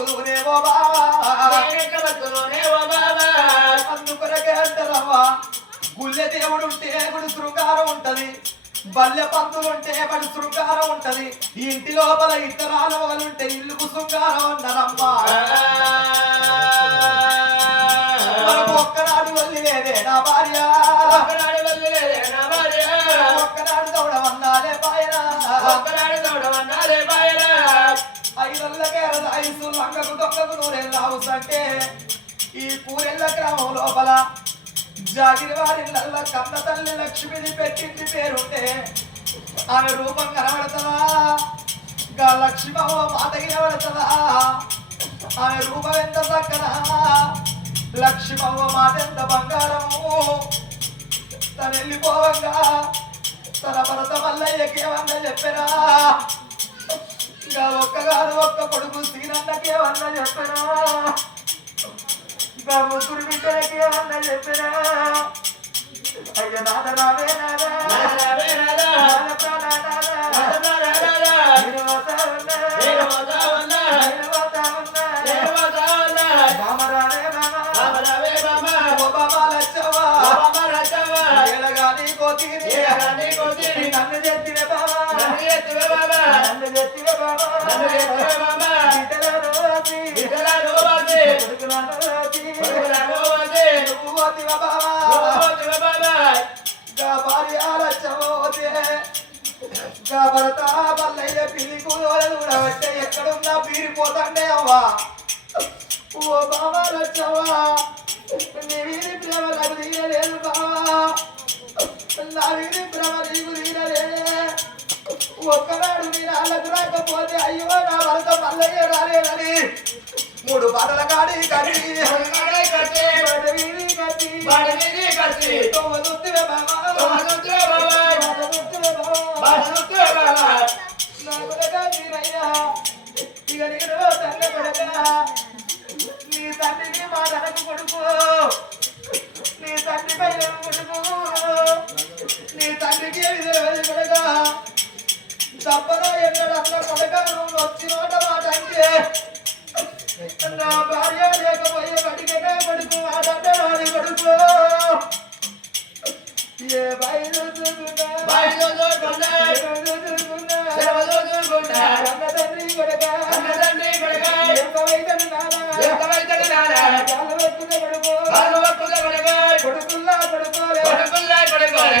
బతుకుదునేవో బావా అందుకొరకే గుళ్ళె దేవుడు ఉంటే బడి శృంగారం ఉంటది. బల్లె పంతులుంటే బడి శృంగారం ఉంటది. ఇంటి లోపల ఇతరాలు ఒకలుంటే ఇల్లుకు శృంగారం అన్నారమ్మా మనకు ఒక్కనాడు వల్లి లేదే నా భార్య. ఒక్కనాడు తోడవన్నాలే పాయన ఐదల్లకే ఐసు లంగకు దొంగకు నూరెళ్ళావు సంటే ఈ పూరెళ్ళ గ్రామం లోపల జాగిరి నల్ల కన్న తల్లి లక్ష్మిని పెట్టింది పేరుంటే ఆమె రూపం కనబడతదా? గా లక్ష్మమ్మ మాట కనబడతదా ఆమె రూపం ఎంత చక్కనా? లక్ష్మమ్మ మాట ఎంత బంగారము? తను వెళ్ళిపోవంగా తన భరత మల్లయ్యకి ఏమన్నా చెప్పరా ఇంకా ఒక్కగారు ఒక్క కొడుకు సీనన్నకి ఏమన్నా చెప్పరా ఇంకా ముగ్గురు బిడ్డలకి ఏమన్నా చెప్పరా అయ్య నాద రావే నన్ను చెప్తివే బాబా భర్త మల్లయ్య పిల్లి కూడలు కూడా అంటే ఎక్కడున్నా పీరిపోతండే అవ్వా ఓ బాబా లచ్చవా నీ వీరి ప్రేమ నాకు తీరలేదు బావా. నా వీరి ఒక్కనాడు నీ నాళ్ళకు రాకపోతే అయ్యో నా భర్త మల్లయ్య రాలేదని మూడు పాటల కాడి కట్టి కట్టి నేను తనకు కొడుకు. నీ తండ్రి పైన కొడుకు. నీ తండ్రికి కొడక తప్పరా ఎన్నడ అన్న కొడక నువ్వు వచ్చినోట మాట అంటే నా భార్య లేకపోయే బడికనే కొడుకు అంటే వాడి కొడుకు. ఏ బయలు అన్న తండ్రి కొడక. ఎంతవైతే నానా కాళ్ళు పెట్టుకునే కొడుకు. కొడుకుల్లా కొడుకోలే. వీటల్లా వీటోలే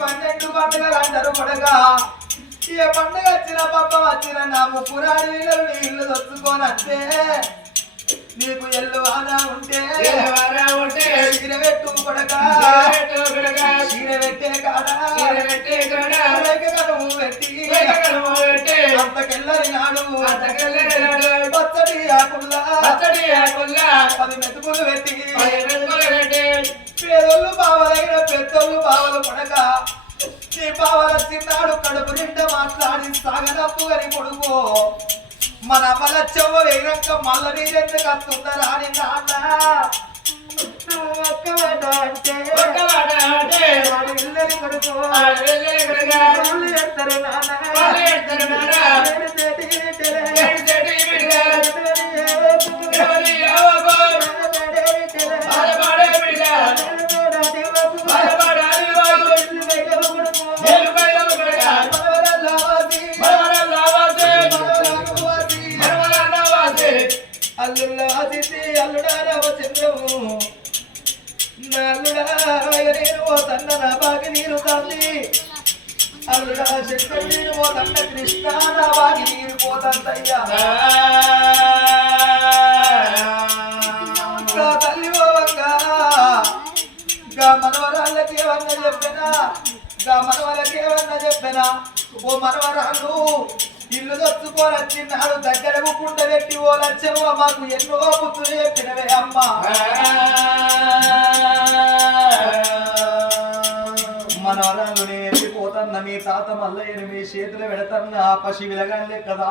పన్నెండు పండుగలు అంటారు కొడక ఈ పండుగ వచ్చిన పప్ప వచ్చిన నా ముప్పురాడి వీళ్ళు ఇల్లు దొచ్చుకొని వస్తే నీకు ఎల్లు వాన ఉంటే పెట్టు కొడక చీర పెట్టే కాడా. కనువు పెట్టి. అంతకెళ్ళని నాడు. పచ్చడి ఆకుల్లా. పది మెతుకులు పెట్టి. పేదోళ్ళు పెద్దోళ్ళు బావలు కొడక నీ బావల చిన్నాడు కడుపు నిండా మాట్లాడి సాగనప్పు అని కొడుకు. మన అమలచ్చవ్వ వేరక్క మల్ల మీరెందుకు అంటున్నారా అని నాన్న? కొడుకు. నాన్న. ఓ తన్న నా బాగి నీరు తంది అల్లుడా శంకరు నేను ఓ తన్న కృష్ణ నా బాగి నీరు పోతంతయ్యా తల్లి ఓవంగా మనవరాళ్ళకి ఏమన్నా చెప్పినా గా మనవలకి ఏమన్నా చెప్పినా ఓ మనవరాళ్ళు ఇల్లు దొచ్చుకోనొచ్చిన్నాడు దగ్గర కుండ పెట్టి ఓ లచ్చవ్వ మాకు ఎన్నో పుత్రులు చెప్పినవే అమ్మ. మీ తాత మల్లయ్యను మీ చేతులు పెడతాను ఆ పసి విలగాని కదా